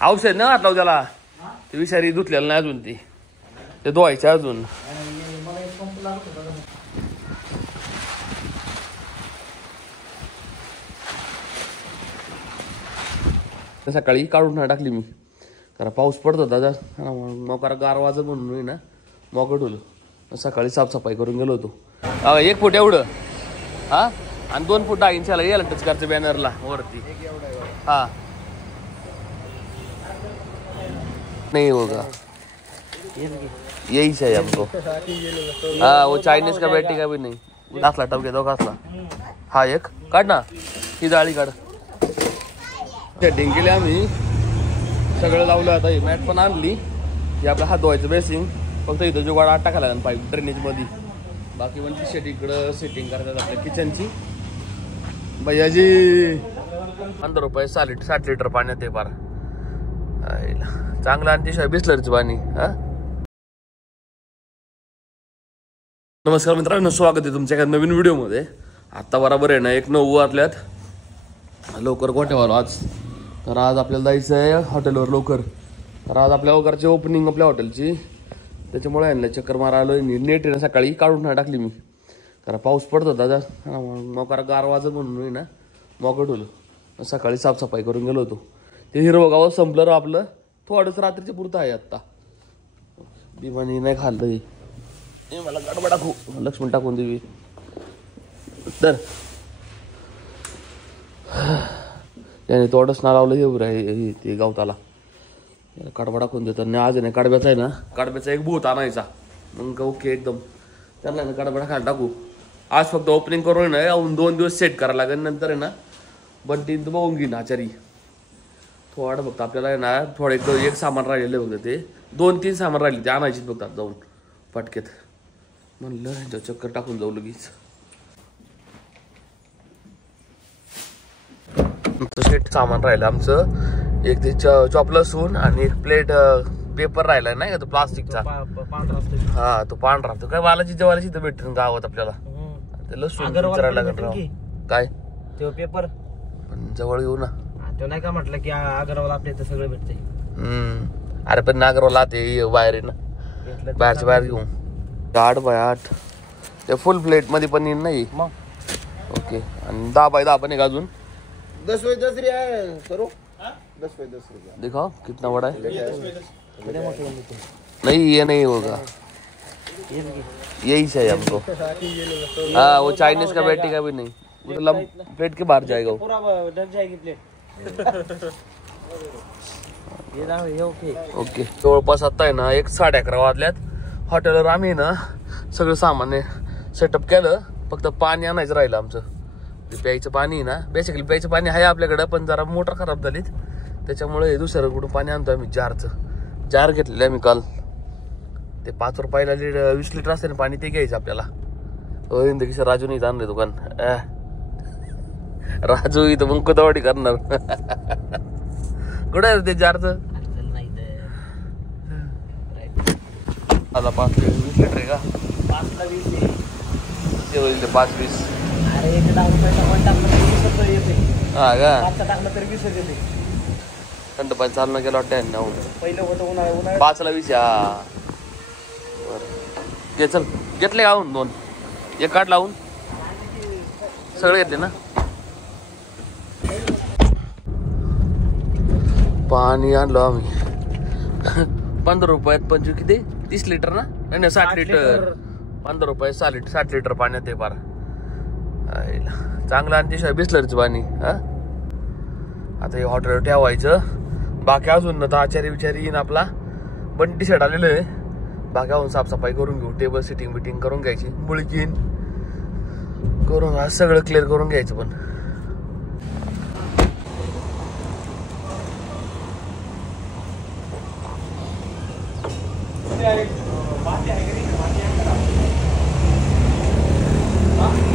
औषध नाही घातलं त्याला, ते विषारी धुतलेलं नाही अजून, ते धुवायचे अजून. सकाळी काढून टाकली मी, कारण पाऊस पडत होता दादा, मोकार गार वाजत म्हणून ना मोकळ ठेवलं. सकाळी साफसफाई करून गेलो होतो. 1 फूट एवढं हा, आणि 2 फूट इंचाला यायला टच करायचं बॅनरला वरती. हा नहीं होगा, यही चाहिए हमको. हाँ वो चाइनीज का बैठी का भी नहीं. घासला टप घेतो घासला. हा एक काढ ना, ही जाळी काढ. सेटिंग केली आम्ही, सगळं लावलं. आता ही मॅट पण आणली. ही आपला हात धुवायचं बेसिंग, फक्त इथं जुगाड आत टाकायला लागेल पाईप ड्रेनेज मध्ये. बाकी पण ती शेट इकडं सेटिंग करतात आपल्या किचनची. भैयाजी 15 रुपये 60 लिटर पाण्यात आहे बार चांगलं. आणि शिवाय बिस्लरीचं पाणी. हा नमस्कार मित्रांनो, स्वागत आहे तुमच्या एका नवीन व्हिडिओमध्ये. आत्ता बरोबर आहे ना 1:09 वाजल्यात. लवकर गोठ्यावर आज. तर आज आपल्याला जायचं आहे हॉटेलवर लवकर. तर आज आपल्या वगैरेची ओपनिंग आपल्या हॉटेलची, त्याच्यामुळे यांना चक्कर मारायला नेट आहे. सकाळी काढून टाकली मी, कारण पाऊस पडत होता दादा, मोकार गार वाजत म्हणून ना मोकळ ठेवलं. सकाळी साफसफाई करून गेलो होतो. ते हिरवगाव संपलं आपलं, थोडंच रात्रीच्या पुरतं आहे. आत्ता दिवाणी नाही खाल्लं, मला गडबड टाकू, लक्ष्मण टाकून देवी. तर त्याने थोडंच ना लावलं येऊ रे ते गावताला, कडबा टाकून देतात. नाही आज नाही कडब्याचा आहे ना, कडब्याचा एक भूत आणायचा, मग ओके एकदम त्यांना ना कडबडा खायला टाकू. आज फक्त ओपनिंग करून ना 2 दिवस सेट करायला लागेल. नंतर आहे ना बंटी तर बघून घेईन आचारी. थोडं फक्त आपल्याला आहे ना थोडं एक सामान राहिलेलं आहे फक्त, ते 2-3 सामान राहिले ते आणायचे बघतात जाऊन पटकेत. म्हणलं चक्कर टाकून जाऊ लगेच. सेट सामान राहिलं आमचं, एक ते चॉप लसूण आणि एक प्लेट पेपर राहिला नाही का तो प्लास्टिकचा. हा तो पांढरा, तो काय वालाची जवालाची तर भेटते गावात आपल्याला. ते लसूण विचारायला लागेल काय तो पेपर पण जवळ येऊ ना. तो नाही का म्हटलं की अगरवाला आपल्या इथं सगळं भेटतंय. अरे पण नागरवाला ते बाहेर आहे ना, बाहेरच्या बाहेर घेऊ. 8x8 ते फुल प्लेट मध्ये पण येईल नाही मग. ओके. आणि 10x10 पण एक अजून 10x10 है करो. 10x10 दिखाओ कितना बड़ा है. नहीं ये नहीं होगा, यही चाहिए हमको. हाँ वो चाइनीज का बैठी का भी नहीं, मतलब प्लेट के बाहर जाएगा वो. पूरा डर जाएगी प्लेट. ओके. जवळपास आता आहे ना 11:30 वाजल्यात. हॉटेलवर आम्ही ना सगळं सामान सेटअप केलं, फक्त पाणी आणायचं राहिलं आमचं. ते प्यायचं पाणी ना, बेसिकली प्यायचं पाणी आहे आपल्याकडं, पण जरा मोटर खराब झालीत त्याच्यामुळे दुसरं कुठं पाणी आणतो आम्ही. जार घेतलेलं आम्ही काल. ते 5 रुपयाला 20 लिटर असते ना पाणी, ते घ्यायचं आपल्याला. जिंदगीचं राजूने इथं आणलं दुकान. राजू इथं मग कुदावाडी करणार. कुठं आहे ते जारचं? आता 5-20 लिटर आहे का? 5ला 20 आहे. ते होईल ते 5-20. अरे 10 रुपयाचा पण टाकलं तरी 20 येते. हा का? 5चा टाकलं तरी 20 येते. थंड पाणी चालू केलं वाटतं ना. पहिलं होतं उन्हाळ्यात 5ला 20. हा बरं घे, चल घेतले गाऊन 2 एक काट लावून सगळे घेतले ना. पाणी आणलो आम्ही 15 रुपयात 25 किती 30 लिटर ना, नाही 60 लिटर. 15 रुपये 60 लिटर पाण्यात आहे बार चांगलं. आणि शिवाय बिस्लरीचं पाणी. हा आता हे हॉटेलवर ठेवायचं. बाकी अजून ना तर आचारी विचारी येईन आपला. बंटी सेट आलेलं आहे. बाकी अजून साफसफाई करून घेऊ, टेबल सिटिंग बिटिंग करून घ्यायची, मुळकीन करून आज सगळं क्लिअर करून घ्यायचं. पण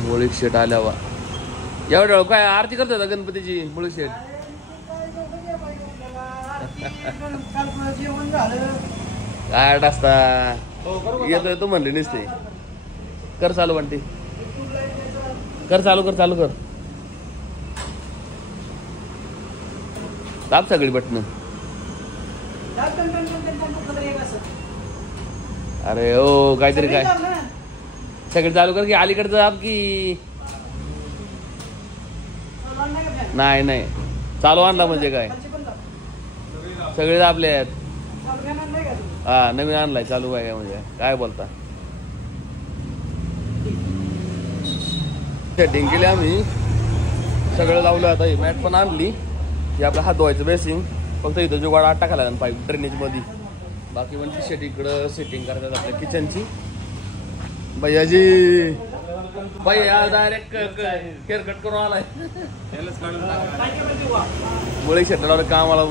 मुळीक शेट आल्यावा एवढ्या वेळ काय आरती करतात गणपतीची. मुळीक शेट काय असता येतोय तो म्हणले नसते. कर चालू बंटी, कर चालू कर. दाब सगळी बटन. अरे ओ काहीतरी काय सगळे चालू कर की अलीकडचं दाब की नाही नाही चालू आणला म्हणजे काय सगळे दाबले आहेत. हा नवीन आणलाय चालू आहे म्हणजे काय बोलता. सेटिंग केली आम्ही सगळं लावलं. आता ही मॅट पण आणली ही आपला हात धुवायचं बेसिंग फक्त इथं जुगाड आत टाकायला पाईप ड्रेनेज मध्ये. बाकी पण टी शर्ट इकडं सेटिंग करतात आपल्या किचनची. भैयाजी भैया डायरेक्ट हेअर कट करून आलाय मुळे शर्ट लावलं कामाला.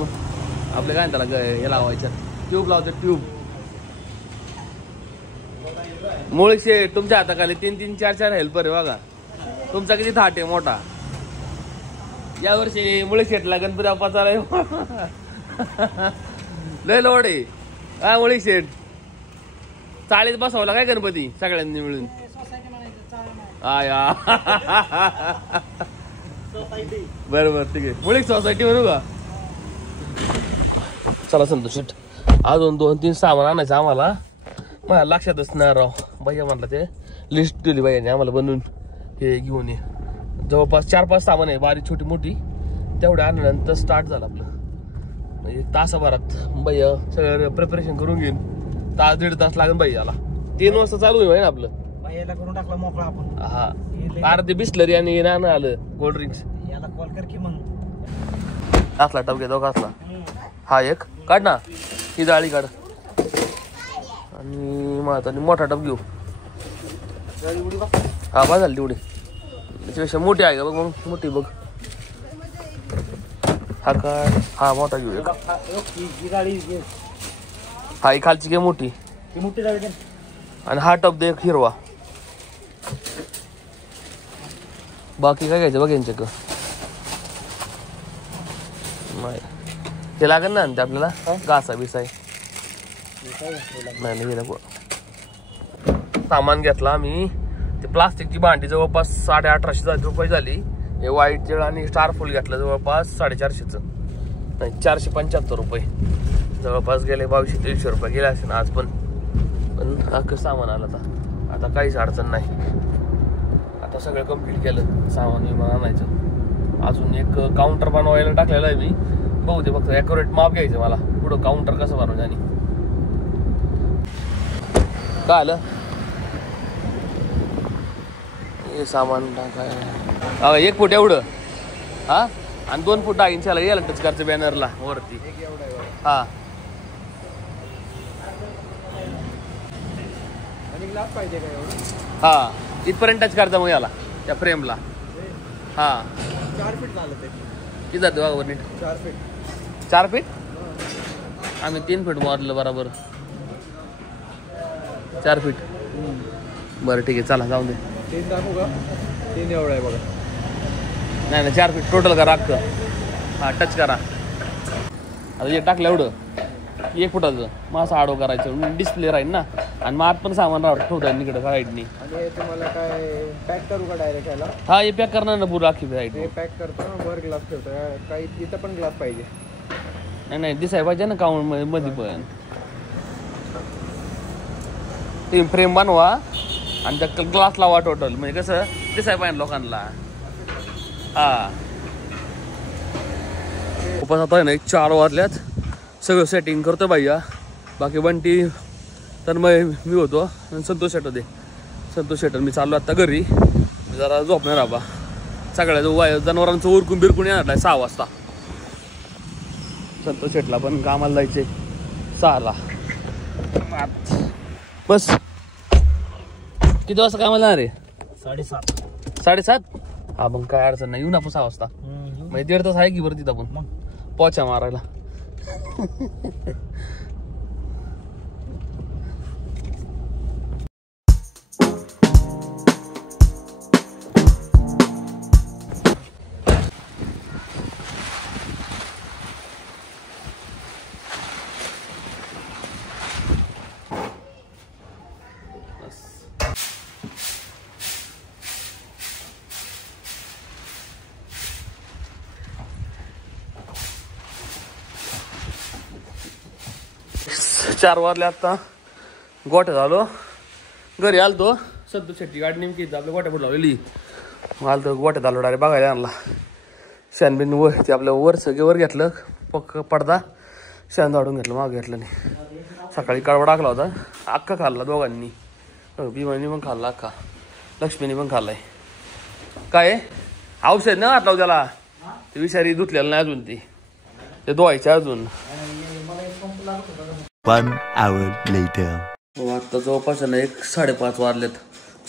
आपल्या काय त्याला हे लावायच्या ट्यूब लावायचं ट्यूब. मुळे शेट तुमच्या हाताखाली 3-3, 4-4 हेल्पर आहे बघा. तुमचा किती थाट आहे मोठा. या वर्षी मुळे शेटला गणपती बाप्पाचा लय लोड आहे. हा मुळे शेट चाळीत बसवला काय गणपती सगळ्यांनी मिळून. बरोबर ठीक आहे मुळे सोसायटी म्हणू का. चला संतोष शेट अजून 2-3 सामान आणायचं आम्हाला. मला लक्षातच नाही राव. भैया म्हटलं ते लिस्ट दिली भैयाने आम्हाला बनवून हे घेऊन ये. जवळपास 4-5 सामान आहे बारीक छोटी मोठी. तेवढ्या आणल्यानंतर स्टार्ट झालं आपलं म्हणजे तासाभरात. भैया सगळं प्रिपरेशन करून घेईन. 1.5 तास लागेल भैयाला. 3 वाजता चालू आहे ना आपलं. भैयाला करून टाकला मोकळा आपण. हा अर्धी बिस्लरी आणि नाणं आलं कोल्ड ड्रिंक्स. याला कॉल कर की मग. असला टप घेतो कसला. हा एक काढ ना ही जाळी काढ आणि मग मोठा टप घेऊ. हा बा झाली तेवढी त्याच्यापेक्षा मोठी आहे का बघ. मग मोठी बघ. हा काढ. हा मोठा घेऊ एक. हा ही खालची घे मोठी. आणि हा टप दे एक हिरवा. बाकी काय घ्यायचं बघ यांच्या नाही ते लागेल ना ते आपल्याला घासा बिसाय नाही नाही नको. सामान घेतला आम्ही. ते प्लास्टिकची भांडी जवळपास 1850 रुपये झाली. हे व्हाईट जेळ आणि स्टार फुल घेतलं जवळपास 450 नाही 475 रुपये जवळपास गेले. 2200-2300 रुपये गेले असे ना आज पण. पण अख्खं सामान आलं आता काहीच अडचण नाही. आता सगळं कम्प्लीट केलं सामान विमान आणायचं. अजून एक काउंटर बनवायला टाकलेलं आहे मी. बघू दे फक्त ॲक्युरेट माप घ्यायचं मला पुढं काउंटर कसं बनवायचं. आणि काय आलं हे सामान टाकाय 1 फूट एवढं. हा आणि 2 फूट इंचाला यायला टच करायचं बॅनरला वरती. हा पाहिजे हा इथपर्यंत टच करता मग याला त्या फ्रेमला. हा 4 फीट झालं ते. किती जाते बघा नीट. 4 फीट. 4 फीट. आम्ही 3 फीट मारलं बरोबर. 4 फीट बरं ठीक आहे चला जाऊ दे. 3 दाखवू का. 3 एवढं आहे बघा. नाही 4 फीट टोटल करा अख्खं. हा टच करा. आता हे टाकलं एवढं 1 फुटाचं मग असं आडो करायचं डिस्प्ले राहील ना. आणि मग आत पण सामान ठेवता येईल इकडं साईडनी. आणि तुम्हाला काय पॅक करू का डायरेक्ट याला. हा हे पॅक करणार ना पूर्ण अख्खी साईड. हे पॅक करतो वर ग्लास ठेवतो. काही तिथं पण ग्लास पाहिजे. नाही दिसाय पाहिजे ना काउंट मध्ये पण. तुम्ही फ्रेम बनवा आणि त्या ग्लास लावा टोटल म्हणजे कसं दिसाय पाहिजे लोकांना. हा पण आता ना 4 वाजल्यात. सगळं सेटिंग करतो भैया. बाकी बंटी तर मग मी होतो आणि संतोष शेट होते. संतोष शेटर मी चाललो आता घरी. जरा झोपणार आबा. सगळ्या जनावरांचं उरकून बिरकून येणार 6 वाजता. संतोष शेटला पण कामाला जायचे 6ला. बस किती वाजता कामाला येणार आहे. 7:30. हा मग काय अडचण नाही. येऊन आपण 6 वाजता म्हणजे 1.5 तास आहे की बरं तिथं आपण पोचा मारायला. 4 वाजले आता. गोठ्यात आलो, घरी आलतो. संतोष शेट्टी गाडी नेमकी आपल्या गोठ्या पुढे लावलेली. आलतो गोठ्यात आलो, डायरेक्ट बघायला आणला. शानबिन वर ते आपल्या वर सगळे वर घेतलं, पडदा शान झाडून घेतलं, मागं घेतलं नाही. सकाळी काळवा टाकला होता, अख्खा खाल्ला दोघांनी. भीमानी पण खाल्ला अख्खा, लक्ष्मीने पण खाल्लाय. काय औषध नाही घातला त्याला, ते विषारी धुतलेलं नाही अजून, ते धुवायचे अजून. 1 hour later. आता जवळपास ना 1:30 वाजलेत.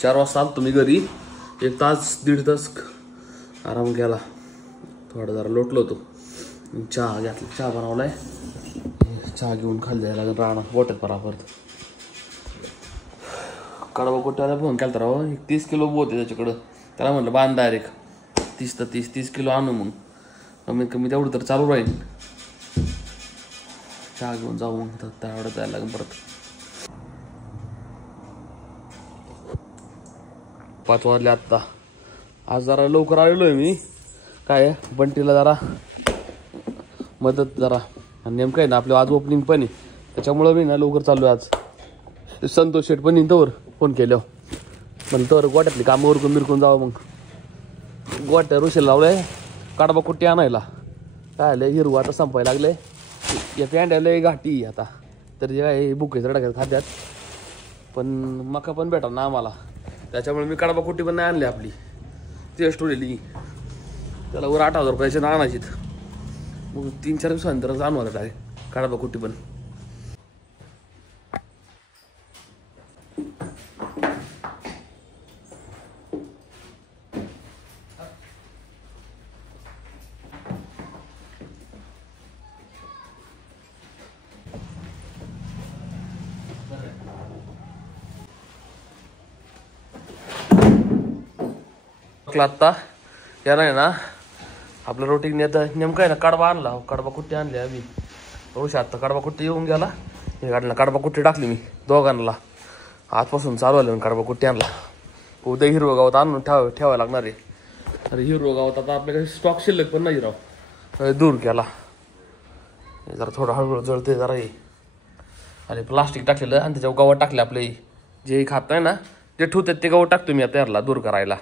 4 वाजता आलो तुम्ही घरी. 1 तास 1.5 तास आराम केला. थोडा जरा लोटलो होतो. चहा घेतला, चहा बनवलाय. चहा घेऊन खाली जायला लागेल राहणार गोट्यात बराबर. कडवा गोट्याला फोन केला तर 30 किलो बोत आहे त्याच्याकडं. त्याला म्हटलं बांध डायरेक्ट 30 किलो आणू, मग कमीत कमी तेवढं तर चालू राहील. चहा घेऊन जाऊ मग त्यावेळेला जायला लागेल परत. 5 वाजले आत्ता. आज जरा लवकर आलेलो आहे मी. काय बंटीला जरा मदत जरा, आणि नेमकं आहे ना आपलं आज ओपनिंग पण आहे, त्याच्यामुळं मी ना लवकर चाललो आज. संतोष शेट पण तोवर फोन केल्यावर म्हणलं तर गोट्यातली कामं उरकून बिरकून जावं. मग गोट्या ऋषीला लावलंय कडबा कुट्टी आणायला. काय आलं हिरवं आता संपायला लागले. या प्यांड्याला घाटी आता तर जे काय बुकेचं टाकायचं खात्यात, पण मका पण भेटा ना आम्हाला, त्याच्यामुळे मी कडबा कुट्टी पण नाही आणली. आपली टेस्ट उडली त्याला वर 8,000 रुपयाचे ना आणायची. मग 3-4 दिवसानंतरच आणू आता डायरेक्ट कडबा कुट्टी पण. आत्ता या नाही ना आपलं रोटीन आता नेमकं आहे ना कडबा आणला, कडबा कुट्टी आणली आम्ही. रोष आत्ता कडबा कुट्टी येऊन गेला, हे गाडीला कडबा कुट्टी टाकली मी दोघांना. आजपासून चालू आलं कडबा कुट्टी आणला. उद्या हिरवं गावात आणून ठेवायला लागणार आहे. अरे हिरवं गावात आता आपल्याकडे स्टॉक शिल्लक पण नाही राव, दूर केला. जरा थोडं हळूहळू जळते जरा हे. आणि प्लास्टिक टाकलेलं आणि त्याच्यावर गवत टाकले आपले जे खात नाही ना ते ठेवतात, ते गवत टाकतो मी आता यारला दूर करायला.